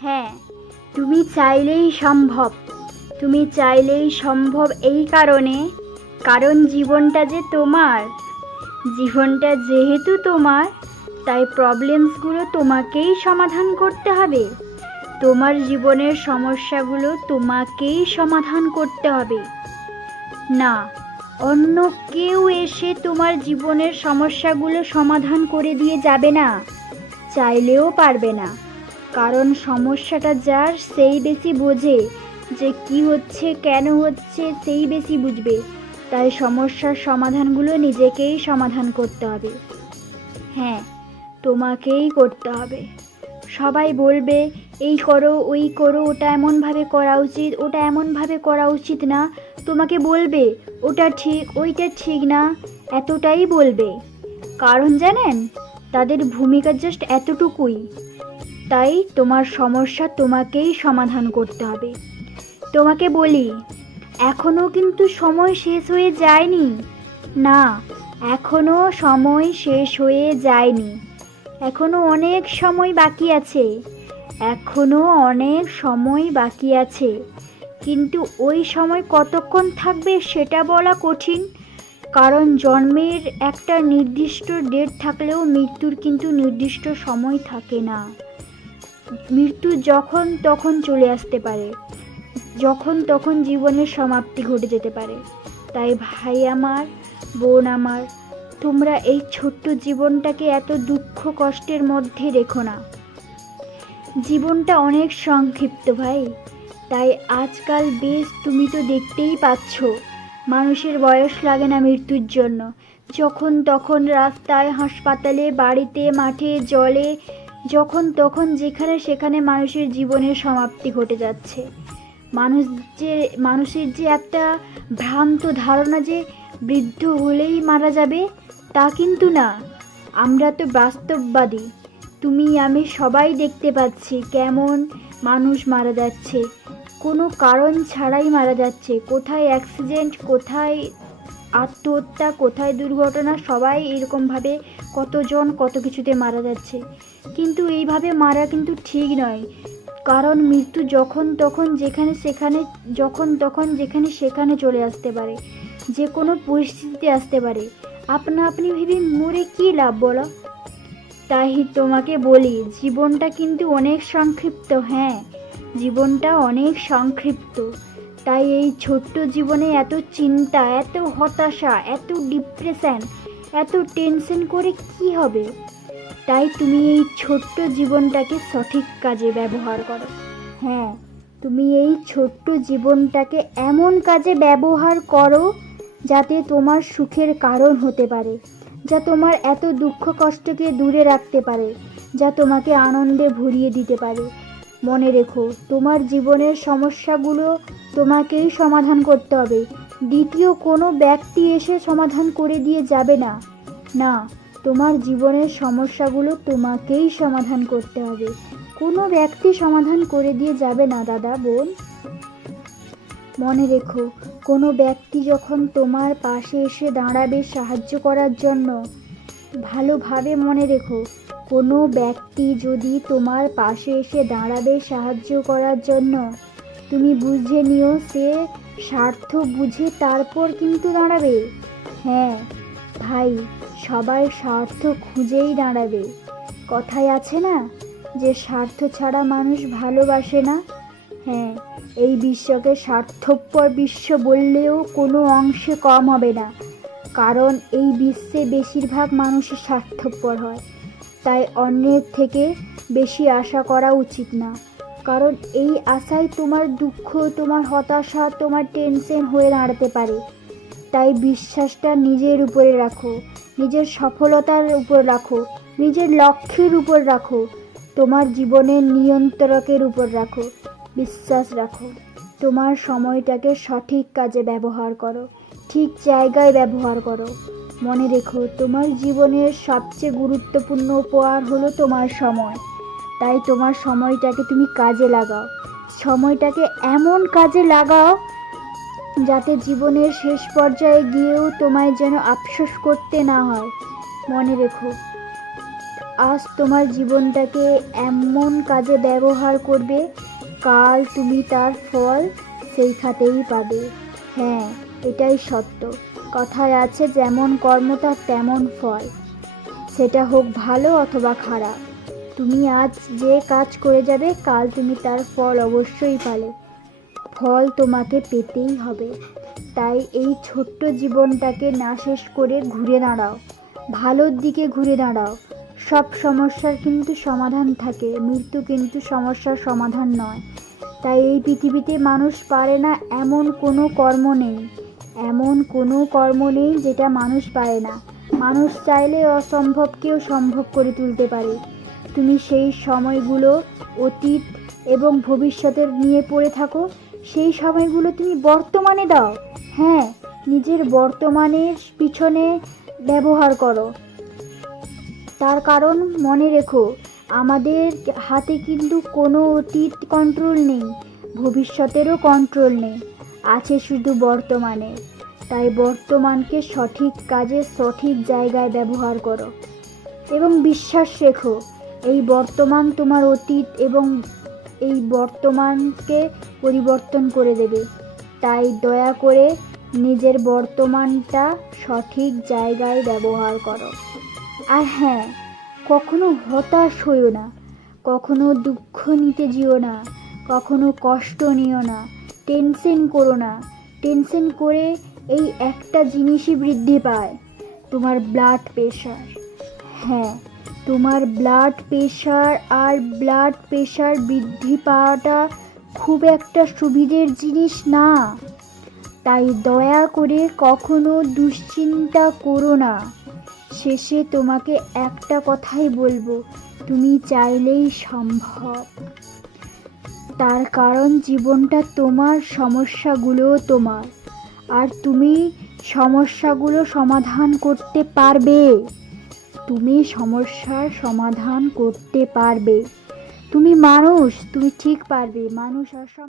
হ্যাঁ। তুমি চাইলেই সম্ভব। তুমি চাইলেই সম্ভব এই কারণে, কারণ জীবনটা যে তোমার, জীবনটা যেহেতু তোমার, তাই প্রবলেমসগুলো তোমাকেই সমাধান করতে হবে। তোমার জীবনের সমস্যাগুলো তোমাকেই সমাধান করতে হবে। না, অন্য কেউ এসে তোমার জীবনের সমস্যাগুলো সমাধান করে দিয়ে যাবে না, চাইলেও পারবে না। কারণ সমস্যাটা যার, সেই বেশি বোঝে যে কি হচ্ছে, কেন হচ্ছে, সেই বেশি বুঝবে। তাই সমস্যার সমাধানগুলো নিজেকেই সমাধান করতে হবে। হ্যাঁ তোমাকেই করতে হবে। সবাই বলবে, এই করো, ওই করো, ওটা এমনভাবে করা উচিত, ওটা এমনভাবে করা উচিত না। তোমাকে বলবে, ওটা ঠিক, ওইটা ঠিক না। এতটাই বলবে। কারণ জানেন, তাদের ভূমিকা জাস্ট এতটুকুই। তাই তোমার সমস্যা তোমাকেই সমাধান করতে হবে। তোমাকে বলি এখনও কিন্তু সময় শেষ হয়ে যায়নি। না এখনও সময় শেষ হয়ে যায়নি। এখনও অনেক সময় বাকি আছে। এখনও অনেক সময় বাকি আছে। কিন্তু ওই সময় কতক্ষণ থাকবে সেটা বলা কঠিন। কারণ জন্মের একটা নির্দিষ্ট ডেট থাকলেও মৃত্যুর কিন্তু নির্দিষ্ট সময় থাকে না। মৃত্যু যখন তখন চলে আসতে পারে, যখন তখন জীবনের সমাপ্তি ঘটে যেতে পারে। তাই ভাই আমার, বোন আমার, তোমরা এই ছোট্ট জীবনটাকে এত দুঃখ কষ্টের মধ্যে রেখো না। জীবনটা অনেক সংক্ষিপ্ত ভাই। তাই আজকাল বেশ তুমি তো দেখতেই পাচ্ছ, মানুষের বয়স লাগে না মৃত্যুর জন্য। যখন তখন রাস্তায় হাসপাতালে, বাড়িতে, মাঠে, জলে যখন তখন যেখানে সেখানে মানুষের জীবনের সমাপ্তি ঘটে যাচ্ছে। মানুষ যে মানুষের যে একটা ভ্রান্ত ধারণা যে বৃদ্ধ হলেই মারা যাবে, তা কিন্তু না। আমরা তো বাস্তববাদী। তুমি, আমি সবাই দেখতে পাচ্ছি কেমন মানুষ মারা যাচ্ছে। কোনো কারণ ছাড়াই মারা যাচ্ছে। কোথায় অ্যাক্সিডেন্ট কোথায় আত্মহত্যা, কোথায় দুর্ঘটনা, সবাই এরকমভাবে কতজন কত কিছুতে মারা যাচ্ছে। কিন্তু এইভাবে মারা কিন্তু ঠিক নয়। কারণ মৃত্যু যখন তখন যেখানে সেখানে, যখন তখন যেখানে সেখানে চলে আসতে পারে। যে কোনো পরিস্থিতিতে আসতে পারে। আপনা আপনি ভেবে মরে কী লাভ বলো? তাই তোমাকে বলি, জীবনটা কিন্তু অনেক সংক্ষিপ্ত হ্যাঁ। জীবনটা অনেক সংক্ষিপ্ত। তাই এই ছোট্ট জীবনে এত চিন্তা, এত হতাশা, এত ডিপ্রেশন এত টেনশন করে কি হবে? তাই তুমি এই ছোট্ট জীবনটাকে সঠিক কাজে ব্যবহার করো। হ্যাঁ তুমি এই ছোট্ট জীবনটাকে এমন কাজে ব্যবহার করো যাতে তোমার সুখের কারণ হতে পারে, যা তোমার এত দুঃখ কষ্টকে দূরে রাখতে পারে, যা তোমাকে আনন্দে ভরিয়ে দিতে পারে। মনে রেখো, তোমার জীবনের সমস্যাগুলো তোমাকেই সমাধান করতে হবে। দ্বিতীয় কোনো ব্যক্তি এসে সমাধান করে দিয়ে যাবে না। না, তোমার জীবনের সমস্যাগুলো তোমাকেই সমাধান করতে হবে। কোনো ব্যক্তি সমাধান করে দিয়ে যাবে না, দাদা, বোন। মনে রেখো, কোনো ব্যক্তি যখন তোমার পাশে এসে দাঁড়াবে সাহায্য করার জন্য, ভালোভাবে মনে রেখো কোনো ব্যক্তি যদি তোমার পাশে এসে দাঁড়াবে সাহায্য করার জন্য, তুমি বুঝে নিও সে স্বার্থ বুঝে তারপর কিন্তু দাঁড়াবে। হ্যাঁ ভাই, সবাই স্বার্থ খুঁজেই দাঁড়াবে। কথায় আছে না যে স্বার্থ ছাড়া মানুষ ভালোবাসে না? হ্যাঁ এই বিশ্বকে স্বার্থপর বিশ্ব বললেও কোনো অংশে কম হবে না। কারণ এই বিশ্বে বেশিরভাগ মানুষই স্বার্থপর হয়। তাই অন্যের থেকে বেশি আশা করা উচিত না। কারণ এই আশায় তোমার দুঃখ, তোমার হতাশা, তোমার টেনশন হয়ে দাঁড়াতে পারে। তাই বিশ্বাসটা নিজের উপরে রাখো, নিজের সফলতার উপর রাখো, নিজের লক্ষ্যের উপর রাখো, তোমার জীবনের নিয়ন্ত্রকের উপর রাখো, বিশ্বাস রাখো। তোমার সময়টাকে সঠিক কাজে ব্যবহার করো, ঠিক জায়গায় ব্যবহার করো। মনে রেখো, তোমার জীবনের সবচেয়ে গুরুত্বপূর্ণ উপহার হলো তোমার সময়। তাই তোমার সময়টাকে তুমি কাজে লাগাও। সময়টাকে এমন কাজে লাগাও যাতে জীবনের শেষ পর্যায়ে গিয়েও তোমায় যেন আফসোস করতে না হয়। মনে রেখো, আজ তোমার জীবনটাকে এমন কাজে ব্যবহার করবে, কাল তুমি তার ফল সেই খাতেই পাবে। হ্যাঁ এটাই সত্য। কথায় আছে, যেমন কর্ম তার তেমন ফল। সেটা হোক ভালো অথবা খারাপ। তুমি আজ যে কাজ করে যাবে, কাল তুমি তার ফল অবশ্যই পালে। ফল তোমাকে পেতেই হবে। তাই এই ছোট্ট জীবনটাকে না শেষ করে ঘুরে দাঁড়াও। ভালোর দিকে ঘুরে দাঁড়াও। সব সমস্যার কিন্তু সমাধান থাকে। মৃত্যু কিন্তু সমস্যার সমাধান নয়। তাই এই পৃথিবীতে মানুষ পারে না, এমন কোনো কর্ম নেই। এমন কোনো কর্ম নেই যেটা মানুষ পারে না। মানুষ চাইলে অসম্ভবকেও সম্ভব করে তুলতে পারে। তুমি সেই সময়গুলো, অতীত এবং ভবিষ্যতের নিয়ে পড়ে থাকো। সেই সময়গুলো তুমি বর্তমানে দাও। হ্যাঁ নিজের বর্তমানের পিছনে ব্যবহার করো। তার কারণ মনে রেখো, আমাদের হাতে কিন্তু কোনো অতীত কন্ট্রোল নেই। ভবিষ্যতেরও কন্ট্রোল নেই। আছে শুধু বর্তমানে। তাই বর্তমানকে সঠিক কাজে সঠিক জায়গায় ব্যবহার করো। এবং বিশ্বাস রেখো, এই বর্তমান তোমার অতীত এবং এই বর্তমানকে পরিবর্তন করে দেবে। তাই দয়া করে নিজের বর্তমানটা সঠিক জায়গায় ব্যবহার করো। আর হ্যাঁ কখনো হতাশ হইও না, কখনো দুঃখ নিতে যেও না, কখনো কষ্ট নিও না টেনশন করো না। টেনশন করে এই একটা জিনিসই বৃদ্ধি পায়, তোমার ব্লাড প্রেশার হ্যাঁ তোমার ব্লাড প্রেশার আর ব্লাড প্রেশার বৃদ্ধি পাওয়াটা খুব একটা সুবিধের জিনিস না। তাই দয়া করে কখনো দুশ্চিন্তা করো না। শেষে তোমাকে একটা কথাই বলব, তুমি চাইলেই সম্ভব। তার কারণ জীবনটা তোমার, সমস্যাগুলোও তোমার। আর তুমি সমস্যাগুলো সমাধান করতে পারবে। তুমি সমস্যার সমাধান করতে পারবে। তুমি মানুষ, তুমি ঠিক পারবে। মানুষ আর